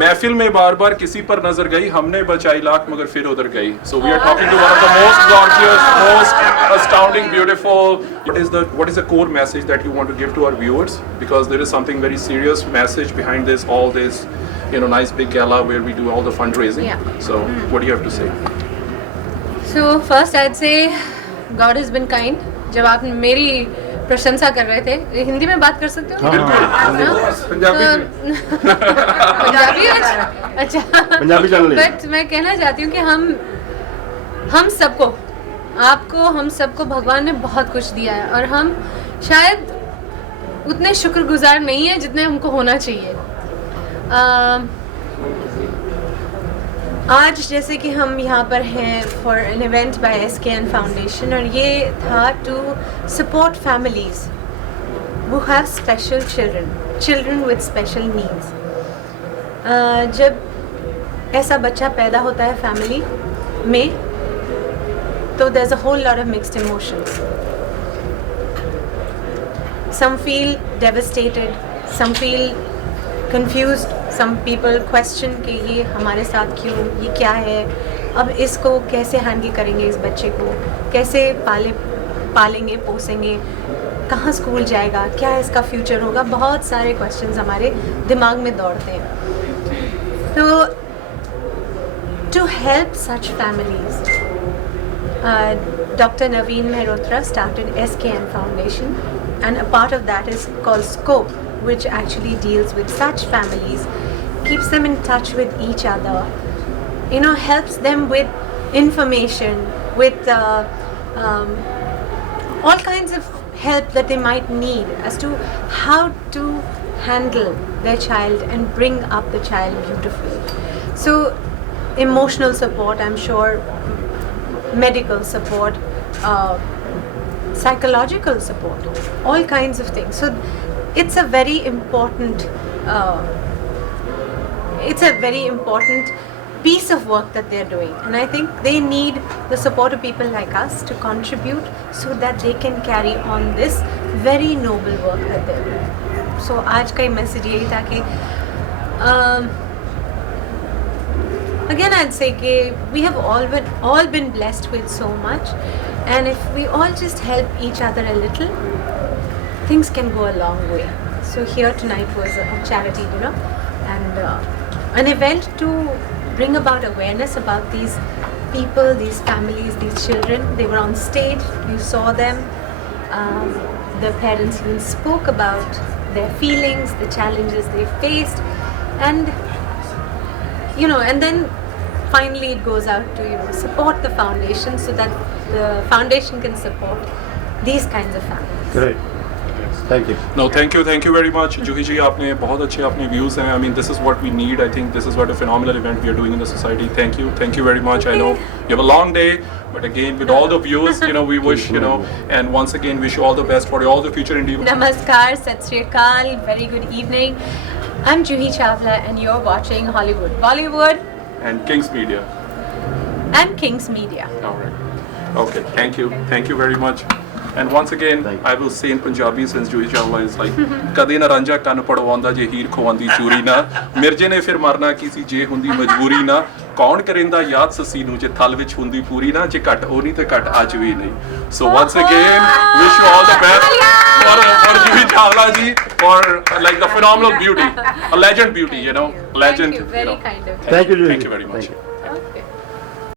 महफिल में बार बार किसी पर नजर गई, हमने बचाई लाख मगर फिर उधर गई. So we are talking to one of the most gorgeous, most astounding, beautiful. What is the core message that you want to give to our viewers? Because there is something very serious message behind this, all this, nice big gala where we do all the fundraising. Yeah. So what do you have to say? So first I'd say God has been kind. जब आप मेरी प्रशंसा कर रहे थे, हिंदी में बात कर सकते हो? पंजाबी पंजाबी अच्छा पंजाबी चैनल है। बट मैं कहना चाहती हूँ कि हम सबको, आपको, हम सबको भगवान ने बहुत कुछ दिया है और हम शायद उतने शुक्रगुजार नहीं है जितने हमको होना चाहिए. आज जैसे कि हम यहाँ पर हैं for an event by SKN foundation और ये था to support families who have special children with special needs. जब ऐसा बच्चा पैदा होता है फैमिली में तो there's a whole lot of mixed emotions. Some feel devastated, some feel confused, some people question कि ये हमारे साथ क्यों, ये क्या है, अब इसको कैसे हैंडल करेंगे, इस बच्चे को कैसे पालेंगे पोसेंगे, कहाँ स्कूल जाएगा, क्या इसका फ्यूचर होगा, बहुत सारे क्वेश्चंस हमारे दिमाग में दौड़ते हैं. तो to help such families Dr. Naveen Mehrotra started SKN Foundation and a part of that is called Scope, which actually deals with such families, keeps them in touch with each other, helps them with information, with all kinds of help that they might need as to how to handle their child and bring up the child beautifully. So emotional support, I'm sure, medical support, psychological support, all kinds of things. So it's a very important piece of work that they're doing, and I think they need the support of people like us to contribute so that they can carry on this very noble work that they're doing. So आज का message यही था कि again I'd say कि we have all been blessed with so much, and if we all just help each other a little, things can go a long way. So here tonight was a charity dinner and an event to bring about awareness about these people, these families, these children. They were on stage, you saw them, the parents even spoke about their feelings, the challenges they faced, and and then finally it goes out to support the foundation so that the foundation can support these kinds of families. Great. Thank you. No, thank you very much. Juhi ji, आपने बहुत अच्छे अपने views हैं. I mean, this is what we need. I think this is what a phenomenal event we are doing in the society. Thank you very much. I know you have a long day, but again, with all the views, we wish, and once again, wish you all the best for all the future endeavors. Namaskar, Sat Sri Akal, very good evening. I'm Juhi Chawla and you're watching Hollywood, Bollywood, And Kings Media. and Kings Media. All right. Okay. Thank you very much. And once again, Thank you. I will say in Punjabi, since Juhi Chawla is like, ਕਦੇ ਨਾ ਰਾਂਝਾ ਕੰਨ ਪੜਵਾਉਂਦਾ ਜੇ ਹੀਰ ਖਵਾਉਂਦੀ ਚੂਰੀ ਨਾ, ਮਿਰਜੇ ਨੇ ਫਿਰ ਮਰਨਾ ਕੀ ਸੀ ਜੇ ਹੁੰਦੀ ਮਜਬੂਰੀ ਨਾ, ਕੌਣ ਕਰਿੰਦਾ ਯਾਦ ਸੱਸੀ ਨੂੰ ਜੇ ਥਲ ਵਿੱਚ ਹੁੰਦੀ ਪੂਰੀ ਨਾ, ਜੇ ਘਟ ਉਹ ਨਹੀਂ ਤੇ ਘਟ ਅੱਜ ਵੀ ਨਹੀਂ. So once again, wish you all the best for Juhi Chawla ji, for like the phenomenal beauty, a legend beauty, legend. Thank you, very kind of you. Thank you, Juhi. Thank you very much. Thank you.